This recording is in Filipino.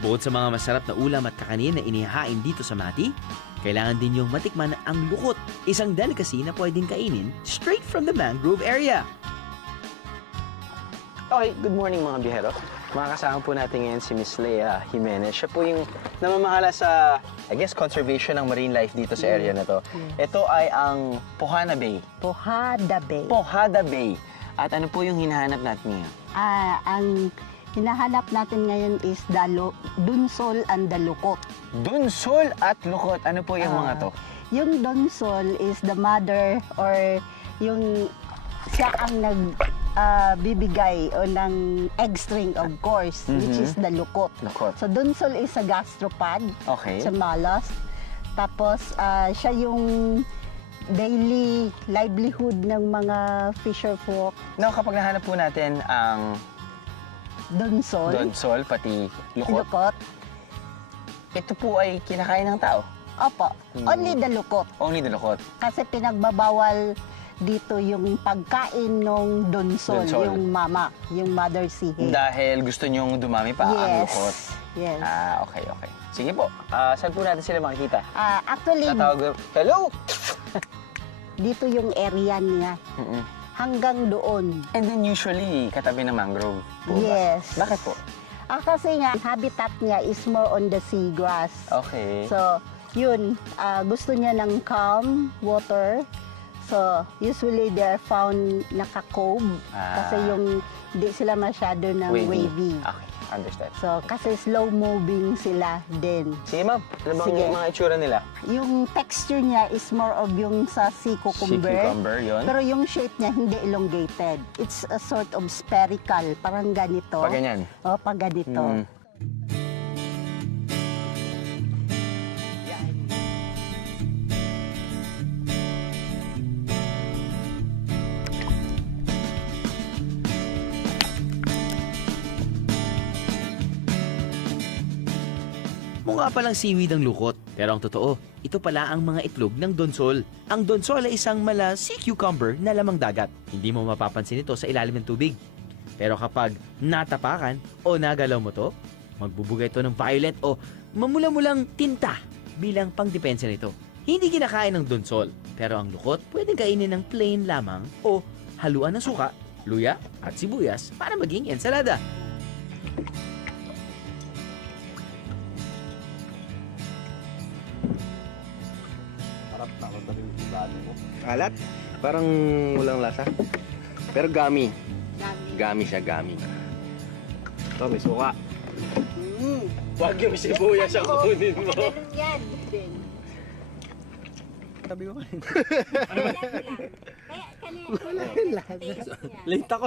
Bukod sa mga masarap na ulam at kakanin na inihahain dito sa Mati, kailangan din yung matikman ang lukot, isang delicacy na pwedeng kainin straight from the mangrove area. Okay, good morning mga biyahero. Makakasama po natin ngayon si Miss Lea Jimenez. Siya po yung namamahala sa, I guess, conservation ng marine life dito sa area na to. Ito ay ang Pohana Bay. Pohada Bay. Pohada Bay. At ano po yung hinahanap natin ngayon? Ang hinahanap natin ngayon is Dunsol and Dalukot. Dunsol at Lukot. Ano po yung mga to? Yung Dunsol is the mother or yung siya ang nagbibigay o ng egg string, of course, which is the Lukot. Lukot. So Dunsol is a gastropod, Okay. sa mollusk. Tapos siya yung daily livelihood ng mga fisher folk. Now, kapag nahanap po natin ang Dunsol, Dunsol, pati Lukot, Lukot. ito po ay kinakain ng tao. Opo, only the Lukot. Only the Lukot. Kasi pinagbabawal dito yung pagkain ng Dunsol, Dunsol. yung mama, yung mother sea hen. Dahil gusto nyong dumami pa ang Lukot. Yes. Okay, okay. Sige po. Saan po natin sila makikita? Actually, Tatawag. Hello! dito yung area niya. Hanggang doon. And then usually, katabi ng mangrove po ba? Yes. Bakit po? Kasi nga, habitat niya is more on the seagrass. Okay. So, yun, gusto niya ng calm water. So, usually they're found naka-cove. Kasi yung hindi sila masyado ng wavy. Okay, understand. So, kasi slow-moving sila din. Sige ma'am, ano bang Sige. mga itsura nila? Yung texture niya is more of yung sa sea cucumber. Sea cucumber, yun. Pero yung shape niya hindi elongated. It's a sort of spherical, parang ganito. Pag ganyan? O, pag ganito. Mukha palang seaweed ang lukot, pero ang totoo, ito pala ang mga itlog ng donsol. Ang donsol ay isang mala sea cucumber na lamang dagat. Hindi mo mapapansin ito sa ilalim ng tubig. Pero kapag natapakan o nagalaw mo to, magbubugay ito ng violet o mamula-mulang tinta bilang pangdepensa nito. Hindi kinakain ng donsol, pero ang lukot pwedeng kainin ng plain lamang o haluan ng suka, luya at sibuyas para maging ensalada. Alat? Parang walang lasa. Pero gummy. Gummy siya, gummy. Ito, may suka. Wag yung sibuyas ang kunin mo. Ganun yan. Tabi ko kayo. Kaya kanina. Late ako